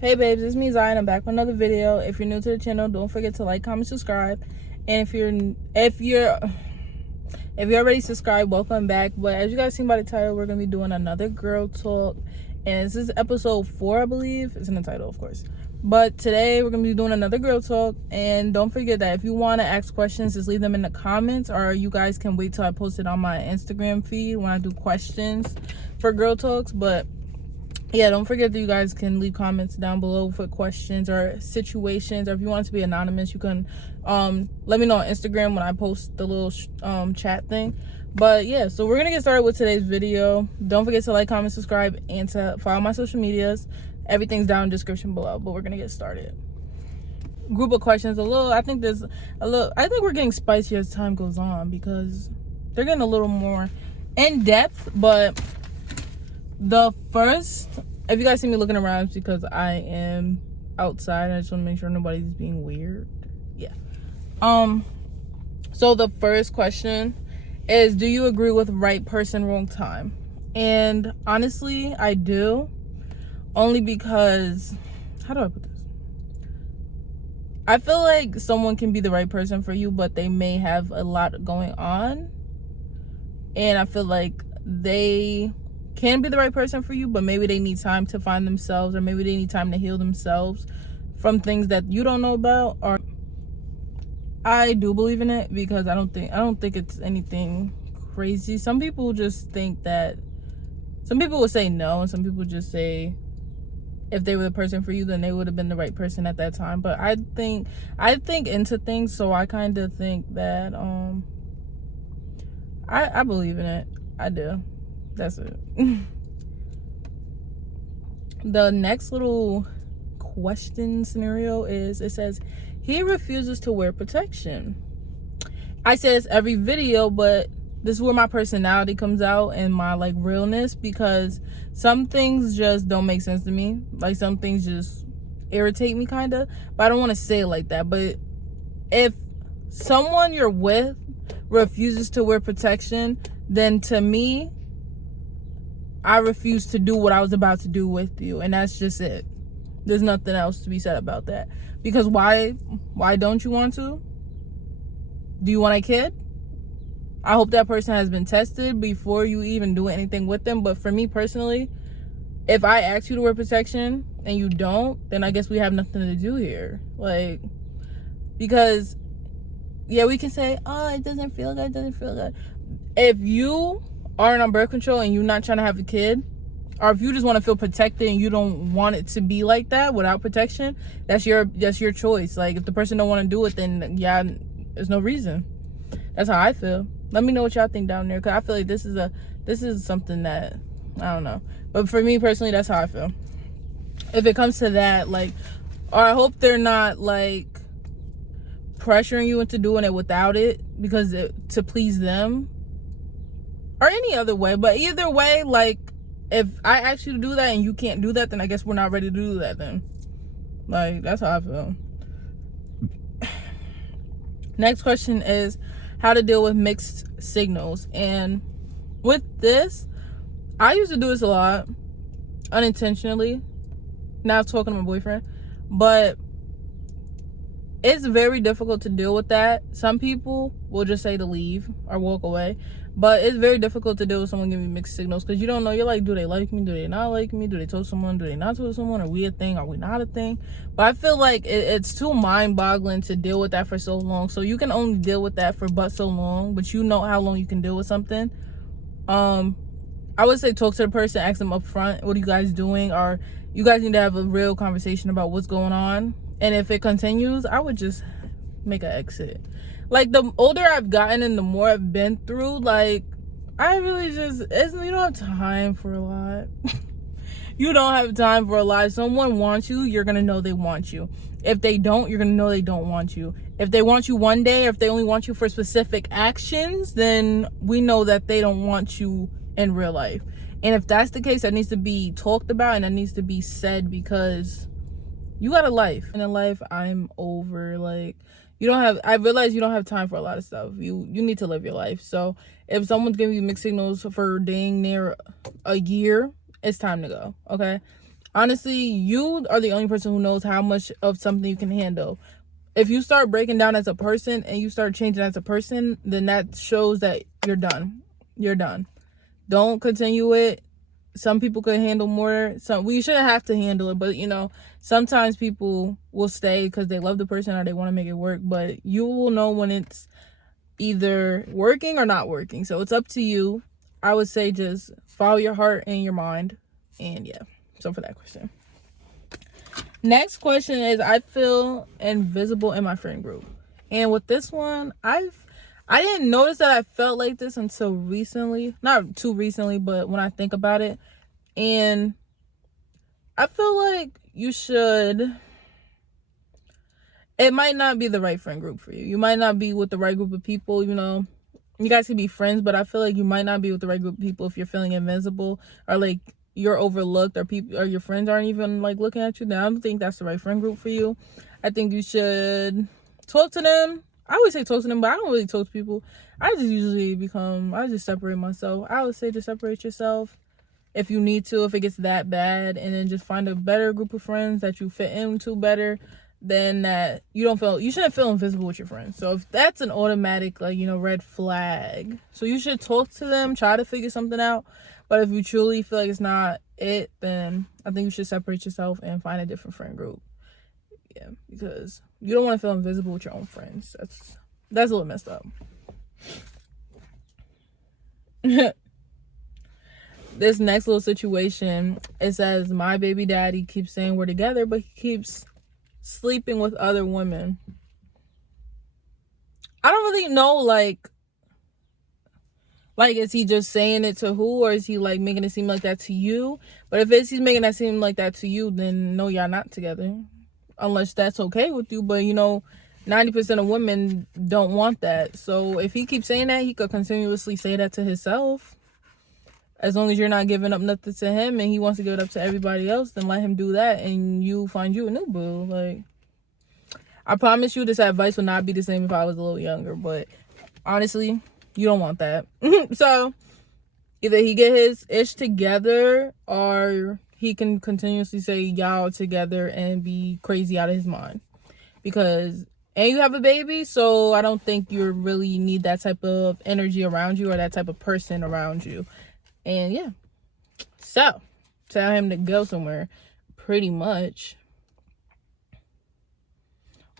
Hey babes, it's me Zion. I'm back with another video. If you're new to the channel, don't forget to like, comment, subscribe. And if you're already subscribed, welcome back. But as you guys seen by the title, we're gonna be doing another girl talk, and this is episode 4, I believe. It's in the title, of course. But today we're gonna be doing another girl talk, and don't forget that if you want to ask questions, just leave them in the comments, or you guys can wait till I post it on my Instagram feed when I do questions for girl talks. But yeah, don't forget that you guys can leave comments down below for questions or situations, or if you want it to be anonymous, you can let me know on Instagram when I post the little chat thing. But yeah, so we're gonna get started with today's video. Don't forget to like, comment, subscribe, and to follow my social medias. Everything's down in the description below. But we're gonna get started. Group of questions. I think we're getting spicier as time goes on, because they're getting a little more in depth. But the first, if you guys see me looking around, it's because I am outside. I just want to make sure nobody's being weird. Yeah. So the first question is, do you agree with right person, wrong time? And honestly, I do. Only because, how do I put this? I feel like someone can be the right person for you, but they may have a lot going on. And I feel like they can be the right person for you, but maybe they need time to find themselves, or maybe they need time to heal themselves from things that you don't know about. Or I do believe in it, because I don't think it's anything crazy. Some people just think that, some people will say no, and some people just say if they were the person for you, then they would have been the right person at that time. But I think into things, so I kind of think that I believe in it. I do. That's it. The next little question scenario is, it says, he refuses to wear protection. I say this every video, but this is where my personality comes out and my like realness, because some things just don't make sense to me. Like, some things just irritate me kind of, but I don't want to say it like that. But if someone you're with refuses to wear protection, then to me, I refuse to do what I was about to do with you, and that's just it. There's nothing else to be said about that. Because why don't you want to? Do you want a kid? I hope that person has been tested before you even do anything with them. But for me personally, if I ask you to wear protection and you don't, then I guess we have nothing to do here. Like, because yeah, we can say, oh, it doesn't feel good. If you aren't on birth control and you're not trying to have a kid, or if you just want to feel protected and you don't want it to be like that without protection, that's your choice. Like, if the person don't want to do it, then yeah, there's no reason. That's how I feel. Let me know what y'all think down there, because I feel like this is something that, I don't know. But for me personally, that's how I feel. If it comes to that, like, or I hope they're not like pressuring you into doing it without it, because to please them, or any other way. But either way, like, if I ask you to do that and you can't do that, then I guess we're not ready to do that then. Like, that's how I feel. Next question is how to deal with mixed signals. And with this, I used to do this a lot unintentionally. Now talking to my boyfriend, but it's very difficult to deal with that. Some people will just say to leave or walk away, but it's very difficult to deal with someone giving you mixed signals, because you don't know. You're like, do they like me? Do they not like me? Do they tell someone? Do they not tell someone? Are we a thing? Are we not a thing? But I feel like it's too mind-boggling to deal with that for so long. So you can only deal with that for but so long, but you know how long you can deal with something. I would say talk to the person, ask them up front, what are you guys doing? Or you guys need to have a real conversation about what's going on. And if it continues, I would just make an exit. Like, the older I've gotten and the more I've been through, like, I really just, you don't have time for a lot. You don't have time for a lot. If someone wants you, you're going to know they want you. If they don't, you're going to know they don't want you. If they want you one day, or if they only want you for specific actions, then we know that they don't want you in real life. And if that's the case, that needs to be talked about, and that needs to be said, because you got a life. And in life, I'm over, like, I realize you don't have time for a lot of stuff. You need to live your life. So if someone's giving you mixed signals for dang near a year, it's time to go. Okay. honestly, you are the only person who knows how much of something you can handle. If you start breaking down as a person and you start changing as a person, then that shows that you're done. You're done. Don't continue it. Some people could handle more. We shouldn't have to handle it, but sometimes people will stay because they love the person or they want to make it work. But you will know when it's either working or not working. So it's up to you. I would say just follow your heart and your mind. And yeah, so for that question. Next question is, I feel invisible in my friend group. And with this one, I didn't notice that I felt like this until recently. Not too recently, but when I think about it. And I feel like you should... It might not be the right friend group for you. You might not be with the right group of people, You guys could be friends, but I feel like you might not be with the right group of people if you're feeling invisible or like you're overlooked or people or your friends aren't even like looking at you. Then I don't think that's the right friend group for you. I think you should talk to them. I always say talk to them, but I don't really talk to people. I just separate myself. I would say just separate yourself if you need to, if it gets that bad, and then just find a better group of friends that you fit into better. Then that you shouldn't feel invisible with your friends. So if that's an automatic red flag, so you should talk to them, try to figure something out. But if you truly feel like it's not it, then I think you should separate yourself and find a different friend group. Yeah, because you don't want to feel invisible with your own friends. That's a little messed up. This next little situation, it says, my baby daddy keeps saying we're together, but he keeps sleeping with other women. I don't really know, like is he just saying it to who, or is he like making it seem like that to you? But if he's making that seem like that to you, then no, y'all not together, unless that's okay with you. But 90% of women don't want that. So if he keeps saying that, he could continuously say that to himself. As long as you're not giving up nothing to him and he wants to give it up to everybody else, then let him do that and you find you a new boo. Like, I promise you this advice would not be the same if I was a little younger, but honestly, you don't want that. So either he get his ish together or he can continuously say y'all together and be crazy out of his mind. And you have a baby, so I don't think you really need that type of energy around you or that type of person around you. And yeah, so tell him to go somewhere, pretty much.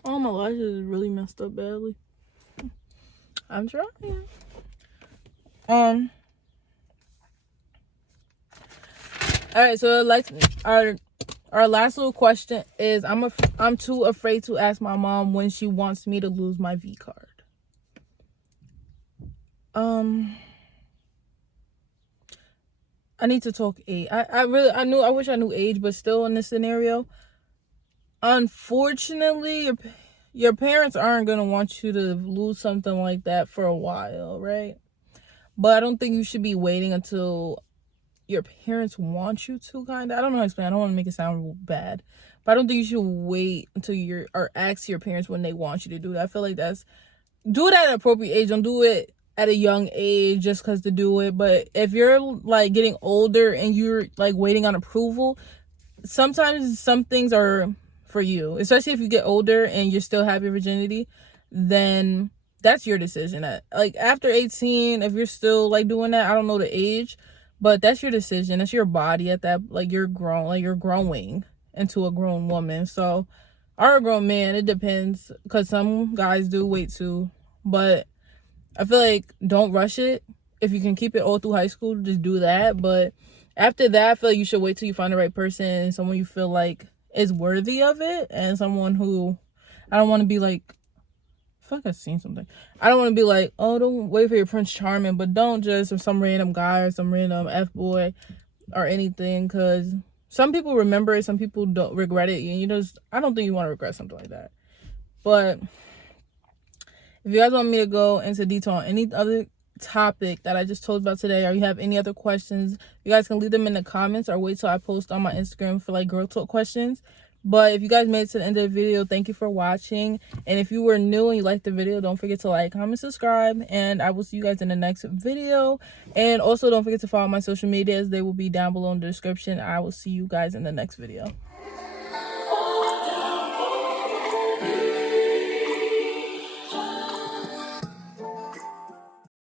Oh, my lashes is really messed up badly. I'm trying. All right, so our last little question is, I'm too afraid to ask my mom when she wants me to lose my V card. I need to talk age. I wish I knew age, but still in this scenario, unfortunately, your parents aren't going to want you to lose something like that for a while, right? But I don't think you should be waiting until your parents want you to, kind of. I don't know how to explain. I don't want to make it sound bad, but I don't think you should wait until or ask your parents when they want you to do that. I feel like do it at an appropriate age. Don't do it at a young age just because to do it. But if you're like getting older and you're like waiting on approval, sometimes some things are for you, especially if you get older and you still have your virginity, then that's your decision. Like after 18, if you're still like doing that, I don't know the age, but that's your decision. That's your body at that, like you're growing into a grown woman. So, or a grown man, it depends, because some guys do wait too, but I feel like don't rush it. If you can keep it all through high school, just do that. But after that, I feel like you should wait till you find the right person and someone you feel like is worthy of it, and someone who, I don't want to be like, I feel like I've seen something. I don't want to be like, oh, don't wait for your Prince Charming, but don't just some random guy or some random F-boy or anything, because some people remember it, some people don't regret it, and I don't think you want to regret something like that. But if you guys want me to go into detail on any other topic that I just told about today, or you have any other questions, you guys can leave them in the comments or wait till I post on my Instagram for like girl talk questions. But if you guys made it to the end of the video, thank you for watching. And if you were new and you liked the video, don't forget to like, comment, subscribe. And I will see you guys in the next video. And also don't forget to follow my social medias. They will be down below in the description. I will see you guys in the next video.